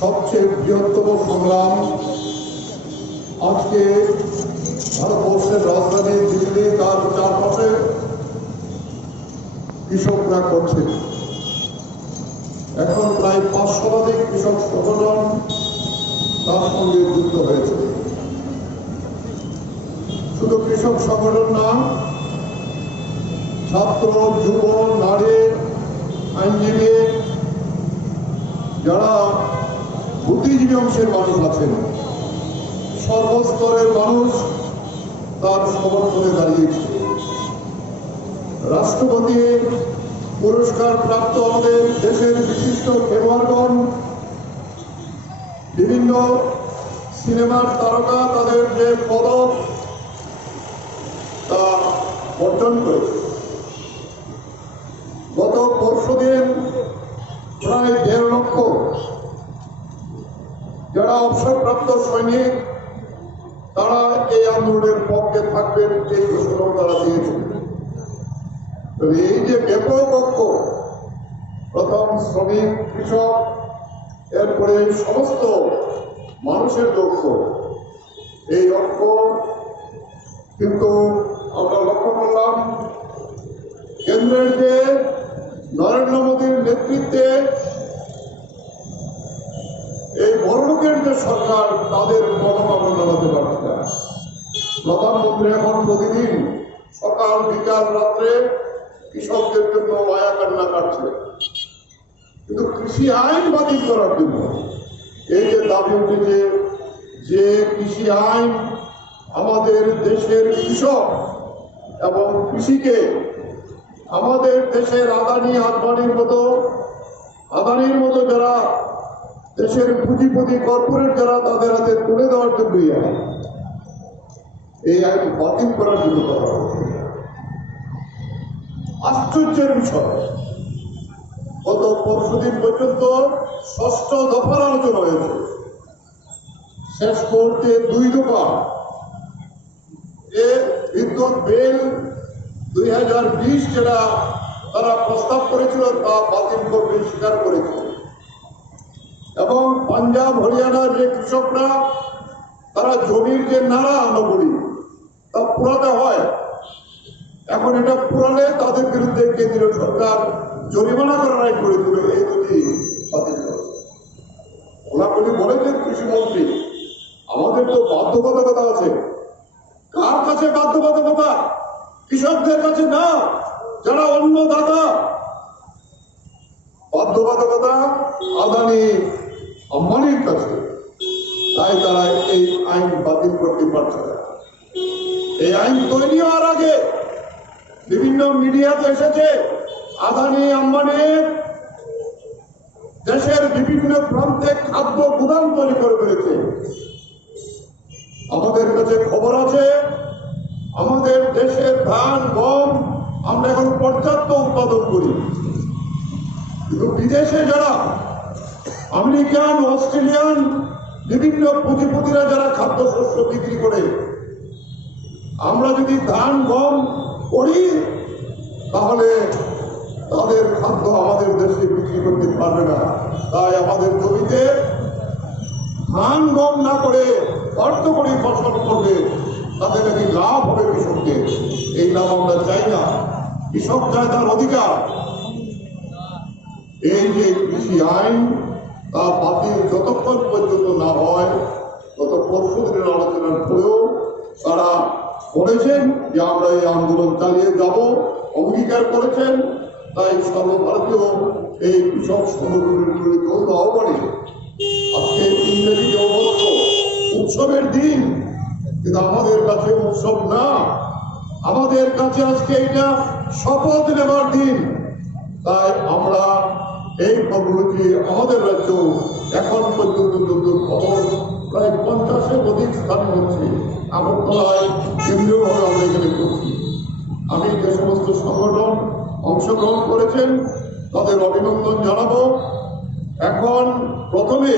সবচেয়ে বৃহত্তম সংগ্রাম আজকে ভারতবর্ষের রাজধানী দিল্লি তার চারপাশে কৃষকরা করছে। এখন প্রায় 5 শতাধিক কৃষক সংগঠন তার সঙ্গে যুক্ত হয়েছে। শুধু কৃষক সংগঠন না, ছাত্র, যুব, নারী, আইনজীবী, যারা বুদ্ধিজীবী অংশের মানুষ আছেন, সর্বস্তরের মানুষ তার সমর্থনে দাঁড়িয়েছে। রাষ্ট্রপতি পুরস্কার প্রাপ্ত আমাদের দেশের বিশিষ্ট খেলোয়াড়গণ, বিভিন্ন সিনেমার তারকা তাদের যে পদক তা অর্জন করেছে। গত পরশুদিন প্রায় 1.5 লক্ষ যারা অবসরপ্রাপ্ত সৈনিক তারা এই আন্দোলনের পক্ষে থাকবেন এই ঘোষণাও তারা দিয়েছেন। এই যে ব্যাপক ঐক্য, প্রথম শ্রমিক, কৃষক, এরপরে সমস্ত মানুষের ঐক্য, এই ঐক্য কিন্তু আমরা লক্ষ্য করলাম কেন্দ্রের যে নরেন্দ্র মোদীর নেতৃত্বে এই বড়লোকের যে সরকার, তাদের মনোভাবনা জানাতে পারছে না। প্রধানমন্ত্রী এখন প্রতিদিন সকাল, বিকাল, রাত্রে কৃষকদের জন্য মায়া কান্না কাটছে, কিন্তু কৃষি আইন বাতিল করার জন্য এই যে দাবি উঠেছে যে কৃষি আইন আমাদের দেশের কৃষক এবং কৃষিকে আমাদের দেশের আদানির মতো যারা দেশের পুঁজিপতি কর্পোরেট যারা তাদের হাতে তুলে দেওয়ার জন্যই এই আইন বাতিল করার জন্য করা হচ্ছে। আশ্চর্যের বিষয়, গত পরশুদিন পর্যন্ত 6ষ্ঠ দফার আলোচনা হয়েছে। শেষ মুহূর্তে 2 দফা যে বিদ্যুৎ বিল 2020 যেটা তারা প্রস্তাব করেছিল তা বাতিল করবে স্বীকার করেছিল, এবং পাঞ্জাব, হরিয়ানার যে কৃষকরা তারা জমির যে নাড়া নগরী তা পুরাতে হয়, এখন এটা পুরালে তাদের বিরুদ্ধে কেন্দ্রীয় সরকার জরিমানা করার আইন করে দিল। এই দুটি বাতিল করেছে। ওনাগুলি বলেছেন কৃষিমন্ত্রী, আমাদের তো বাধ্যবাধকতা আছে। কার কাছে বাধ্যবাধকতা? কৃষকদের কাছে না, যারা অন্নদাতা। বাধ্যবাধকতা আদানি আম্বানির কাছে, তাই তারা এই আইন বাতিল করতে পারছে না। এই আইন তৈরি হওয়ার আগে বিভিন্ন মিডিয়াতে এসেছে আদানি আম্বানির দেশের বিভিন্ন প্রান্তে খাদ্য গুদাম তৈরি করে ফেলেছে। আমাদের কাছে খবর আছে আমাদের দেশের ধান, গম আমরা এখন পর্যাপ্ত উৎপাদন করি, কিন্তু বিদেশে যারা আমেরিকান, অস্ট্রেলিয়ান বিভিন্ন পুঁজিপতিরা যারা খাদ্যশস্য বিক্রি করে, আমরা যদি ধান, গম করি তাহলে তাদের খাদ্য আমাদের দেশে বিক্রি করতে পারবে না। তাই আমাদের জমিতে ধান, গম না করে অর্থকরী ফসল করবে, তাদের নাকি লাভ হবে কৃষকদের। এই লাভ আমরা চাই না। কৃষক চায় তার অধিকার। এই যে কৃষি আইন তা বাতিল যতক্ষণ পর্যন্ত না হয়, গত পরশুদিনের আলোচনার পরেও তারা বলেছেন যে আমরা এই আন্দোলন চালিয়ে যাব, অঙ্গীকার করেছেন। তাই সর্বভারতীয় এই কৃষক সংগঠনের যৌথ আহ্বানে আজকে ইংরেজি নববর্ষ উৎসবের দিন, কিন্তু আমাদের কাছে উৎসব না, আমাদের কাছে আজকে এটা শপথ নেবার দিন। তাই আমরা এই কর্মসূচি আমাদের রাজ্য এখন পর্যন্ত যত খবর প্রায় 50-এর অধিক স্থানে হচ্ছে। আগরতলায় কেন্দ্রীয়ভাবে আমরা এখানে করছি। আমি যে সমস্ত সংগঠন অংশগ্রহণ করেছেন তাদের অভিনন্দন জানাবো। এখন প্রথমে